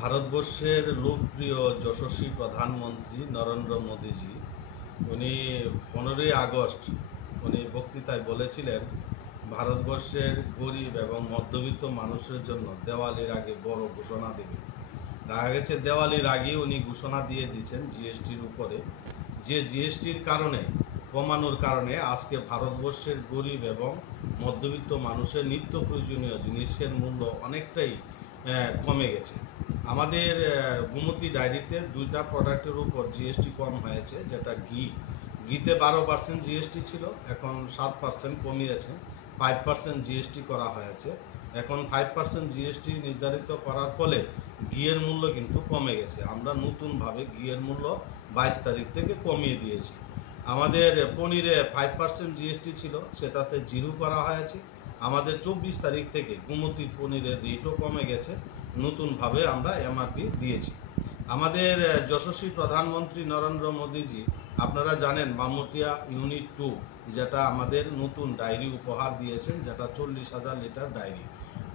ভারতবর্ষের লোকপ্রিয় যশস্বী প্রধানমন্ত্রী নরেন্দ্র মোদীজি, উনি পনেরোই আগস্ট, উনি বক্তৃতায় বলেছিলেন, ভারতবর্ষের গরিব এবং মধ্যবিত্ত মানুষের জন্য দেওয়ালির আগে বড় ঘোষণা দেবে। দেখা গেছে, দেওয়ালির আগে উনি ঘোষণা দিয়ে দিয়েছেন জিএসটির উপরে। যে জিএসটির কারণে, কমানোর কারণে আজকে ভারতবর্ষের গরিব এবং মধ্যবিত্ত মানুষের নিত্য প্রয়োজনীয় জিনিসের মূল্য অনেকটাই কমে গেছে। আমাদের গোমতী ডায়েরিতে দুইটা প্রোডাক্টের উপর জিএসটি কম হয়েছে, যেটা ঘি। ঘিতে বারো পার্সেন্ট জিএসটি ছিল, এখন সাত পার্সেন্ট কমিয়েছে ফাইভ পার্সেন্ট জিএসটি করা হয়েছে। এখন ফাইভ পার্সেন্ট জিএসটি নির্ধারিত করার ফলে ঘিয়ের মূল্য কিন্তু কমে গেছে। আমরা নতুনভাবে ঘিয়ের মূল্য বাইশ তারিখ থেকে কমিয়ে দিয়েছি। আমাদের পনিরে ফাইভ পার্সেন্ট জিএসটি ছিল, সেটাতে জিরো করা হয়েছে। আমাদের চব্বিশ তারিখ থেকে গুমতির পনিরের রেটও কমে গেছে। নতুনভাবে আমরা এমআরপি দিয়েছি। আমাদের যশস্বী প্রধানমন্ত্রী নরেন্দ্র মোদীজি, আপনারা জানেন মামুটিয়া ইউনিট টু, যেটা আমাদের নতুন ডায়েরি উপহার দিয়েছেন, যেটা চল্লিশ হাজার লিটার ডায়েরি।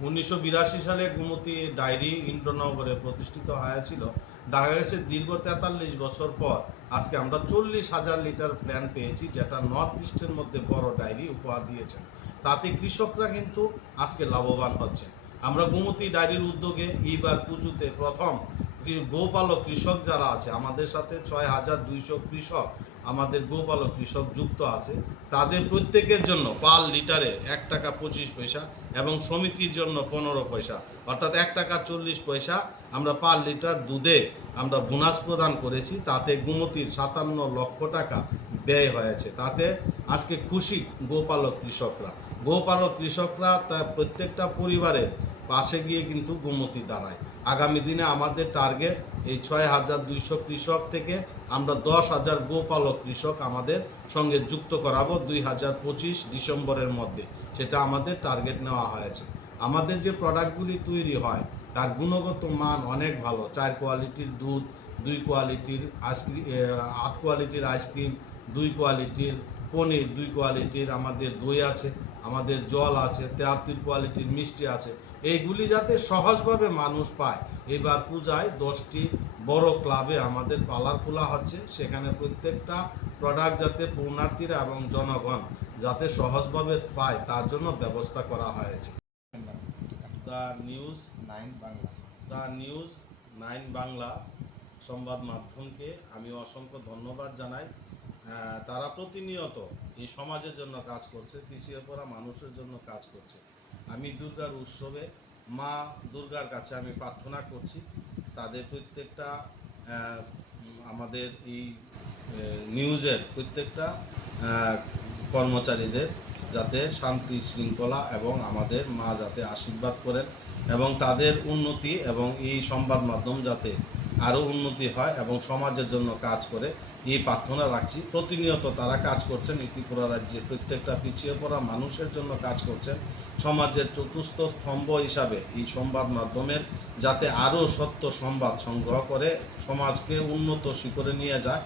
উনিশশো বিরাশি সালে গুমতি ডায়েরি ইন্দ্রনগরে প্রতিষ্ঠিত হয়েছিল। দেখা গেছে দীর্ঘ তেতাল্লিশ বছর পর আজকে আমরা চল্লিশ হাজার লিটার প্ল্যান পেয়েছি, যেটা নর্থ ইস্টের মধ্যে বড় ডায়েরি উপহার দিয়েছেন। তাতে কৃষকরা কিন্তু আজকে লাভবান হচ্ছে আমরা গুমতি ডায়েরির উদ্যোগে এইবার পুজোতে প্রথম গোপালক কৃষক যারা আছে, আমাদের সাথে ছয় হাজার দুইশো কৃষক আমাদের গোপালক কৃষক যুক্ত আছে। তাদের প্রত্যেকের জন্য পার লিটারে এক টাকা পঁচিশ পয়সা এবং সমিতির জন্য পনেরো পয়সা। অর্থাৎ এক টাকা চল্লিশ পয়সা আমরা পার লিটার দুধে আমরা বোনাস প্রদান করেছি। তাতে গুমতির সাতান্ন লক্ষ টাকা ব্যয় হয়েছে। তাতে আজকে খুশি গোপালক কৃষকরা। গোপালক কৃষকরা তা প্রত্যেকটা পরিবারের পাশে গিয়ে কিন্তু গোমতি দাঁড়ায়। আগামী দিনে আমাদের টার্গেট এই ছয় হাজার দুইশো কৃষক থেকে আমরা দশ হাজার গোপালক কৃষক আমাদের সঙ্গে যুক্ত করাবো দুই হাজার পঁচিশ ডিসেম্বরের মধ্যে। সেটা আমাদের টার্গেট নেওয়া হয়েছে। আমাদের যে প্রোডাক্টগুলি তৈরি হয়, তার গুণগত মান অনেক ভালো। চার কোয়ালিটির দুধ, দুই কোয়ালিটির আইসক্রিম আট কোয়ালিটির আইসক্রিম দুই কোয়ালিটির পনির, দুই কোয়ালিটির আমাদের দই আছে। আমাদের জল আছে তেয়াত্তর কোয়ালিটির মিষ্টি আছে এইগুলি যাতে সহজভাবে মানুষ পায়। এবার পূজায় দশটি বড় ক্লাবে আমাদের পালার খোলা হচ্ছে সেখানে প্রত্যেকটা প্রোডাক্ট যাতে পূর্ণার্থীরা এবং জনগণ যাতে সহজভাবে পায় তার জন্য ব্যবস্থা করা হয়েছে। The news nine Bangla. The news nine Bangla সংবাদ মাধ্যমকে আমি অসংখ্য ধন্যবাদ জানাই। তারা প্রতিনিয়ত এই সমাজের জন্য কাজ করছে পিছিয়ে পড়া মানুষের জন্য কাজ করছে। আমি দুর্গার উৎসবে, মা দুর্গার কাছে আমি প্রার্থনা করছি, তাদের প্রত্যেকটা আমাদের এই নিউজের প্রত্যেকটা কর্মচারীদের যাতে শান্তি শৃঙ্খলা এবং আমাদের মা যাতে আশীর্বাদ করেন এবং তাদের উন্নতি এবং এই সংবাদ মাধ্যম যাতে আরও উন্নতি হয় এবং সমাজের জন্য কাজ করে, এই প্রার্থনা রাখছি। প্রতিনিয়ত তারা কাজ করছেন ত্রিপুরা রাজ্যে প্রত্যেকটা পিছিয়ে পড়া মানুষের জন্য কাজ করছেন। সমাজের চতুর্থ স্তম্ভ হিসাবে এই সংবাদ মাধ্যমের যাতে আরও সত্য সংবাদ সংগ্রহ করে, সমাজকে উন্নত শিখরে নিয়ে যায়।